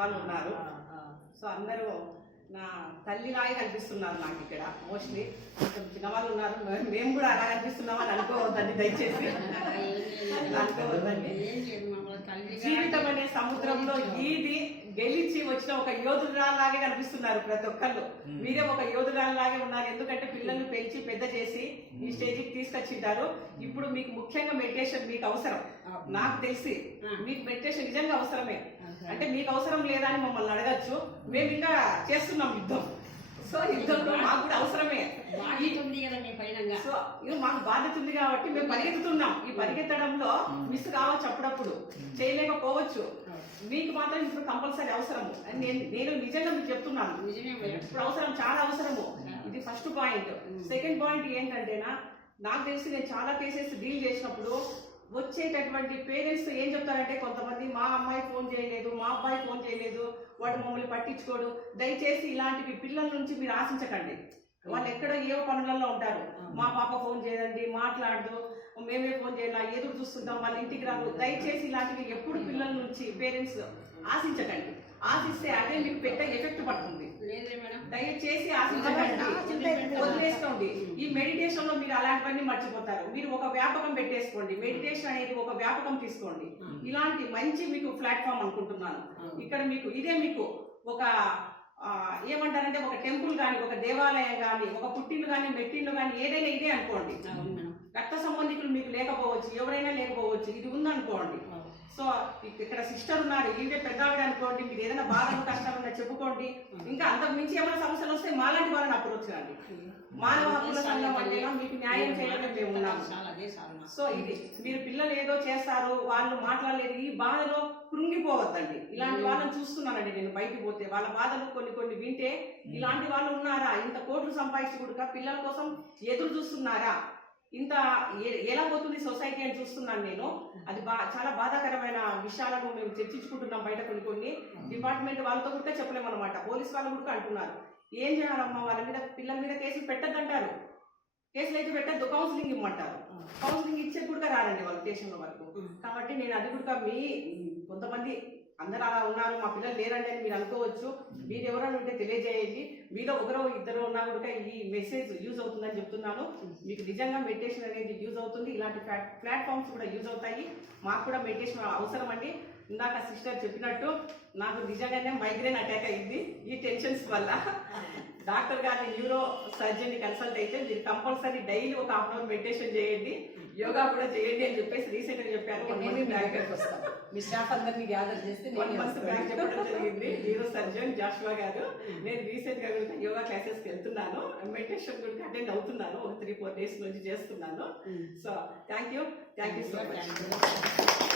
వాళ్ళు ఉన్నారు. సో అందరూ నా తల్లిలాగే కనిపిస్తున్నారు నాకు ఇక్కడ. మోస్ట్లీ కొంచెం చిన్నవాళ్ళు ఉన్నారు, మేము కూడా అలా కనిపిస్తున్నామని అనుకోవద్దండి దయచేసి. అనుకోవద్దండి. జీవితం అనే సముద్రంలో ఈది గెలిచి వచ్చిన ఒక యోధురాలాగే కనిపిస్తున్నారు ప్రతి ఒక్కళ్ళు. మీరే ఒక యోధురాలాగే ఉన్నారు. ఎందుకంటే పిల్లల్ని పెంచి పెద్ద చేసి ఈ స్టేజ్కి తీసుకొచ్చింటారు. ఇప్పుడు మీకు ముఖ్యంగా మెడిటేషన్ మీకు అవసరం. నాకు తెలిసి మీకు మెడిటేషన్ నిజంగా అవసరమే. అంటే మీకు అవసరం లేదా అని మమ్మల్ని అడగచ్చు. మేము ఇంకా చేస్తున్నాం యుద్ధం. సో యుద్ధంలో మాకు కూడా అవసరమే. సో మాకు బాధ్యత ఉంది కాబట్టి మేము పరిగెత్తుతున్నాం. ఈ పరిగెత్తడంలో మిస్ కావచ్చు, అప్పుడప్పుడు చేయలేకపోవచ్చు. మీకు మాత్రం ఇప్పుడు కంపల్సరీ అవసరము. నేను నిజంగా మీకు చెప్తున్నాను, ఇప్పుడు అవసరం, చాలా అవసరము. ఇది ఫస్ట్ పాయింట్. సెకండ్ పాయింట్ ఏంటంటేనా, నాకు తెలిసి నేను చాలా కేసెస్ డీల్ చేసినప్పుడు వచ్చేటటువంటి పేరెంట్స్ ఏం చెప్తారంటే, కొంతమంది మా అమ్మాయి ఫోన్ చేయలేదు, మా అబ్బాయి ఫోన్ చేయలేదు, వాడు మమ్మల్ని పట్టించుకోడు. దయచేసి ఇలాంటివి పిల్లల నుంచి మీరు ఆశించకండి. వాళ్ళు ఎక్కడో ఏవో పనులలో ఉంటారు. మా పాప ఫోన్ చేయదండి, మాట్లాడదు, మేమే ఫోన్ చేయాలి, ఎదురు చూస్తుంటాం, వాళ్ళ ఇంటికి రాదు. దయచేసి ఇలాంటివి ఎప్పుడు పిల్లల నుంచి పేరెంట్స్ ఆశించకండి. ఆశిస్తే అదే మీకు పెద్ద ఎఫెక్ట్ పడుతుంది. దయచేసి ఆశించకండి, వదిలేసుకోండి. ఈ మెడిటేషన్ లో మీరు అలాంటివన్నీ మర్చిపోతారు. మీరు ఒక వ్యాపకం పెట్టేసుకోండి. మెడిటేషన్ అనేది ఒక వ్యాపకం తీసుకోండి. ఇలాంటి మంచి మీకు ప్లాట్ఫామ్ అనుకుంటున్నాను. ఇక్కడ మీకు ఇదే మీకు ఒక ఏమంటారంటే ఒక టెంపుల్ కానీ, ఒక దేవాలయం కానీ, ఒక పుట్టిల్లు కానీ, మెట్టిల్లు కానీ, ఏదైనా ఇదే అనుకోండి. రక్త సంబంధికులు మీకు లేకపోవచ్చు, ఎవరైనా లేకపోవచ్చు, ఇది ఉందనుకోండి. సో ఇక్కడ సిస్టర్ ఉన్నారు, ఈవే పెద్దవాడు అనుకోండి. మీరు ఏదైనా బాధలు కష్టాలు ఉన్నా చెప్పుకోండి. ఇంకా అంతకు మించి ఏమైనా సమస్యలు వస్తే మాలాంటి వాళ్ళని అప్రోచ్ కండి. మానవ హక్కుల సంఘం అంటే మీకు న్యాయం చేయడం మేము ఉన్నాము. సో ఇది మీరు పిల్లలు ఏదో చేస్తారు, వాళ్ళు మాట్లాడలేదు, ఈ బాధలో కృంగిపోవద్దండి. ఇలాంటి వాళ్ళని చూస్తున్నానండి నేను బయటికి పోతే. వాళ్ళ బాధలు కొన్ని వింటే, ఇలాంటి వాళ్ళు ఉన్నారా, ఇంత కోట్లు సంపాదించుకుంటా పిల్లల కోసం ఎదురు చూస్తున్నారా, ఇంత ఎలా పోతుంది సొసైటీ అని చూస్తున్నాను నేను. అది చాలా బాధాకరమైన విషయాలను మేము చర్చించుకుంటున్నాం బయట. కొన్ని డిపార్ట్మెంట్ వాళ్ళతో కూడా చెప్పలేము అనమాట. పోలీస్ వాళ్ళు కూడా అంటున్నారు, ఏం చేయాలమ్మా, వాళ్ళ మీద పిల్లల మీద కేసులు పెట్టద్దంటారు. కేసులు అయితే పెట్టద్దు, కౌన్సిలింగ్ ఇమ్మంటారు. కౌన్సిలింగ్ ఇచ్చే కూడా రారండి వాళ్ళు స్టేషన్ల వరకు. కాబట్టి నేను అది కూడా కొంతమంది అందరూ అలా ఉన్నారు, మా పిల్లలు లేరండి అని మీరు అనుకోవచ్చు. మీరు ఎవరైనా ఉంటే తెలియజేయండి. మీలో ఒకరో ఇద్దరు ఉన్నా కూడా ఈ మెసేజ్ యూజ్ అవుతుందని చెప్తున్నాను. మీకు నిజంగా మెడిటేషన్ అనేది యూజ్ అవుతుంది. ఇలాంటి ప్లాట్ఫామ్స్ కూడా యూజ్ అవుతాయి. మాకు కూడా మెడిటేషన్ అవసరం అండి. ఇందాక సిస్టర్ చెప్పినట్టు నాకు నిజంగానే మైగ్రేన్ అటాక్ అయింది ఈ టెన్షన్స్ వల్ల. డాక్టర్ గారిని, న్యూరో సర్జన్ని కన్సల్ట్ అయితే మీరు కంపల్సరీ డైలీ ఒక హాఫ్ అవర్ మెడిటేషన్ చేయండి, యోగా కూడా చేయండి అని చెప్పేసి రీసెంట్ గా చెప్పారు. మీ స్టాఫ్ అందరినీ గ్యాదర్ చేస్తే 1 month బ్యాక్ చెప్పడం జరిగింది న్యూరో సర్జన్ జాషువా గారు. నేను రీసెంట్ గా కూడా యోగా క్లాసెస్ కి వెళ్తున్నాను, మెడిటేషన్ కూడా అటెండ్ అవుతున్నాను. ఒక 3-4 days నుంచి చేస్తున్నాను. So thank you so much.